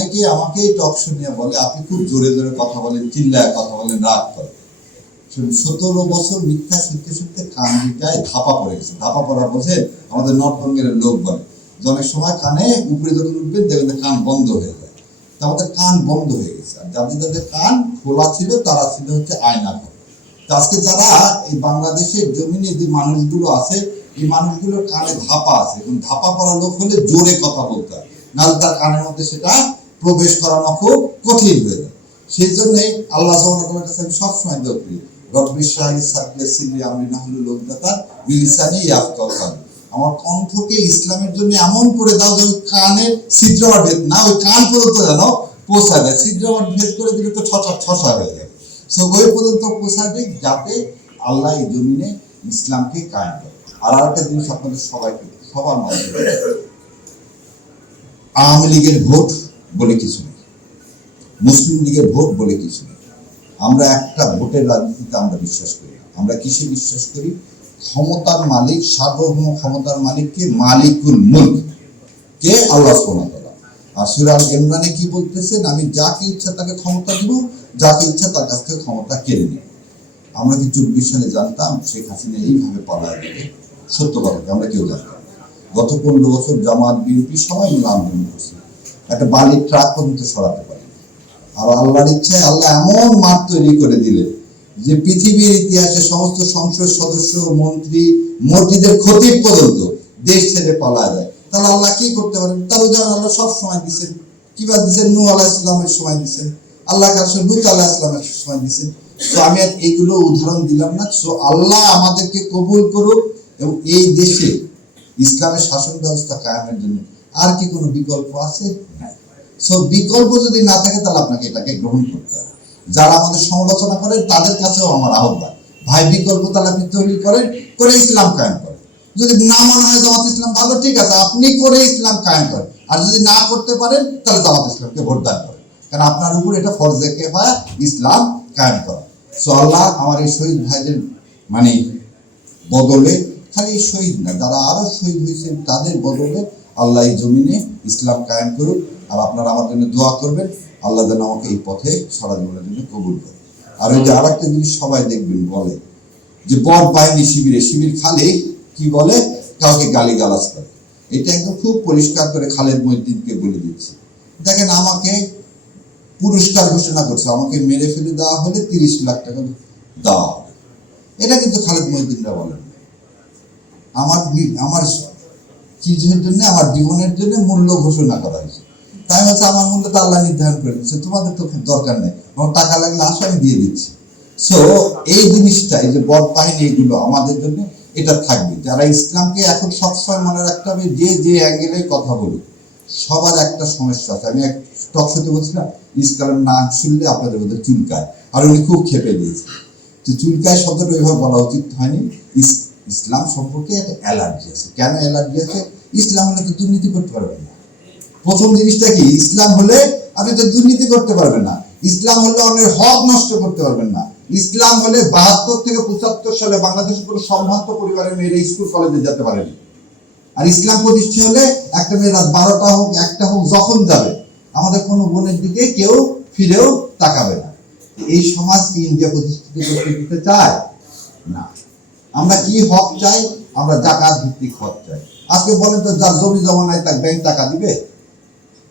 অনেকে আমাকে টক শুনিয়ে বলে, আপনি খুব জোরে জোরে কথা বলেন, চিল্লায় কথা বলেন, রাগ করেন। সতেরো বছর মিথ্যা শুনতে শুনতে কান দুটায় ধাপা পড়ে গেছে। ধাপা পড়া বোঝে আমাদের নর্থবঙ্গের লোক বলে অনেক সময় কানে উপরে যখন উঠবেন, দেখবেন কান বন্ধ হয়ে যায়। তা আমাদের কান বন্ধ হয়ে গেছে। আর যাদের যাদের কান খোলা ছিল, তারা ছিল হচ্ছে আয়না ঘর আজকে যারা এই বাংলাদেশের জমিনে যে মানুষগুলো আছে, এই মানুষগুলোর কানে ধাপা আছে। এবং ধাপা পড়া লোক হলে জোরে কথা বলতে হয়। নাহলে তার কানের মধ্যে সেটা প্রবেশ করানো খুব কঠিন হয়ে যায়। সেই জন্যই আল্লাহ কাছে আমি সবসময় কাল আমার কণ্ঠকে ইসলামের জন্য এমন করে দাও যে ওই কানে ছিদ্রবার ভেদ না, ওই কান পর্যন্ত যেন যায় ছিদ্রবার ভেদ করে দিলে তো ছটা ছসা হয়ে যাবে সো ওই পর্যন্ত পৌঁছা দিক যাতে আল্লাহ এই জমিনে ইসলামকে কায়েম করে। আর আরেকটা জিনিস আপনাদের সবাইকে, সবার মাধ্যমে আওয়ামী লীগের ভোট বলে কিছু নেই। মুসলিম লীগের ভোট বলে কিছু নেই। আমরা একটা ভোটের রাজনীতিতে আমরা বিশ্বাস করি। আমরা কিসে বিশ্বাস করি? ক্ষমতার মালিক, সার্বভৌম ক্ষমতার মালিককে মালিকুল মুলক। কে? আল্লাহ ওয়া আর সুরাল ইমরানে কি বলতেছেন? আমি যাকে ইচ্ছা তাকে ক্ষমতা দিব, যাকে ইচ্ছা তার কাছ থেকে ক্ষমতা কেড়ে নিব। আমরা কি চব্বিশ সালে জানতাম শেখ হাসিনা এইভাবে পালায় দেবে? সত্য কথা আমরা কেউ জানতাম। গত পনেরো বছর জামাত বিএনপি সবাই মিলে আন্দোলন করছে। একটা বালির ট্রাক পর্যন্ত সরাতে পারে। আর আল্লাহর ইচ্ছায় আল্লাহ এমন মাঠ তৈরি করে দিলেন যে পৃথিবীর ইতিহাসে সমস্ত সংসদ সদস্য, মন্ত্রী, মসজিদের খতিব পর্যন্ত দেশ ছেড়ে পালা যায়। তাহলে আল্লাহ কি করতে পারেন? তার উদাহরণ, আল্লাহ সব সময় দিচ্ছেন কীভাবে দিচ্ছেন নূহ আলাহ ইসলামের সময় দিচ্ছেন আল্লাহ কাছে লুত আলাহ ইসলামের সময় দিচ্ছেন তো আমি আর এইগুলো উদাহরণ দিলাম না। সো আল্লাহ আমাদেরকে কবুল করুক এবং এই দেশে ইসলামের শাসন ব্যবস্থা কায়েমের জন্য আর কি কোনো বিকল্প আছে? সো বিকল্প যদি না থাকে, তাহলে আপনাকে এটাকে গ্রহণ করতে হবে। যারা আমাদের সমালোচনা করেন তাদের কাছেও আমার আহ্বান। ভাই, বিকল্প তাহলে আপনি তৈরি করেন, করে ইসলাম কায়েম করেন। যদি না মনে হয় জামাত ইসলাম ভালো, ঠিক আছে, আপনি করে ইসলাম কায়েম করেন। আর যদি না করতে পারেন, তাহলে জামাত ইসলামকে ভোটদান করেন। কারণ আপনার উপর এটা ফরজে কেফায়া ইসলাম কায়েম করা। সো আল্লাহ আমার এই শহীদ ভাইদের মানে বদলে, খালি শহীদ না, যারা আরও শহীদ হয়েছেন, তাদের বদলে আল্লাহ এই জমিনে ইসলাম কায়েম করুক আর আপনারা আমার জন্য দোয়া করবেন। আল্লাহ যেন আমাকে এই পথে সারা জীবনের জন্য কবুল করে। আর ওই যে আর একটা জিনিস সবাই দেখবেন বলে, যে বর বাহিনী শিবিরে, শিবির খালে কি বলে? কাউকে গালি গালাজ করে। এটা একদম খুব পরিষ্কার করে খালেদ মহিদ্দিনকে বলে দিচ্ছে। দেখেন আমাকে পুরস্কার ঘোষণা করছে, আমাকে মেরে ফেলে দেওয়া হলে তিরিশ লাখ টাকা দেওয়া হবে এটা কিন্তু খালেদ মহিদ্দিনরা বলেন। আমার আমার চিজের জন্য, আমার জীবনের জন্য মূল্য ঘোষণা করা হয়েছে। তাই হচ্ছে আমার মূল্য তো আল্লাহ নির্ধারণ করে দিচ্ছে তোমাদের তো দরকার নেই আমার টাকা লাগলে আসো, আমি দিয়ে দিচ্ছি। সো এই জিনিসটা, এই যে বদ বাহিনী এগুলো আমাদের জন্য, এটা থাকবে। যারা ইসলামকে এখন সবসময় মনে রাখতে হবে, যে যে অ্যাঙ্গেলে কথা বলুক, সবার একটা সমস্যা আছে। আমি এক টক শোতে বলছিলাম ইসলামের নাম শুনলে আপনাদের মধ্যে চুলকায়। আর উনি খুব খেপে দিয়েছে। তো চুলকায় শব্দটা ওইভাবে বলা উচিত হয়নি। ইসলাম সম্পর্কে একটা অ্যালার্জি আছে। কেন অ্যালার্জি আছে? ইসলাম হলে তো দুর্নীতি করতে পারবেন না। প্রথম জিনিসটা কি? ইসলাম হলে আপনি তো দুর্নীতি করতে পারবেন না। ইসলাম হলে অন্যের হক নষ্ট করতে পারবেন না। ইসলাম হলে বাহাত্তর থেকে পঁচাত্তর সালে বাংলাদেশের কোনো সম্ভ্রান্ত পরিবারের মেয়েরা স্কুল, কলেজে যেতে পারেনি। আর ইসলাম প্রতিষ্ঠা হলে একটা মেয়ে রাত বারোটা হোক, একটা হোক, যখন যাবে, আমাদের কোনো বোনের দিকে কেউ ফিরেও তাকাবে না। এই সমাজ কি ইন্ডিয়া প্রতিষ্ঠিত করতে দিতে চায়? না। আমরা কি হক চাই? আমরা জাকাত ভিত্তিক হক চাই। আজকে বলেন তো, যার জমি জমা নাই তার ব্যাংক টাকা দিবে?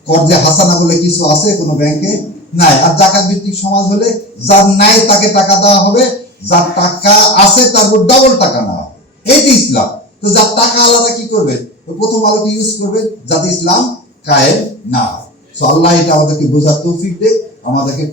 কর্জে হাসানা বলে কিছু আছে কোনো ব্যাংকে নাই। আর জাকাত ভিত্তিক সমাজ হলে যার নাই তাকে টাকা দেওয়া হবে, যার টাকা আছে তার উপর ডাবল টাকা নেওয়া হবে। এই যে ইসলাম। তো যার টাকা আলাদা কি করবে? তো প্রথম আলোকে ইউজ করবে যাতে ইসলাম কায়েম না হয়। So, আল্লাহ এটা আমাদেরকে বোঝার তৌফিক দেয়, আমাদেরকে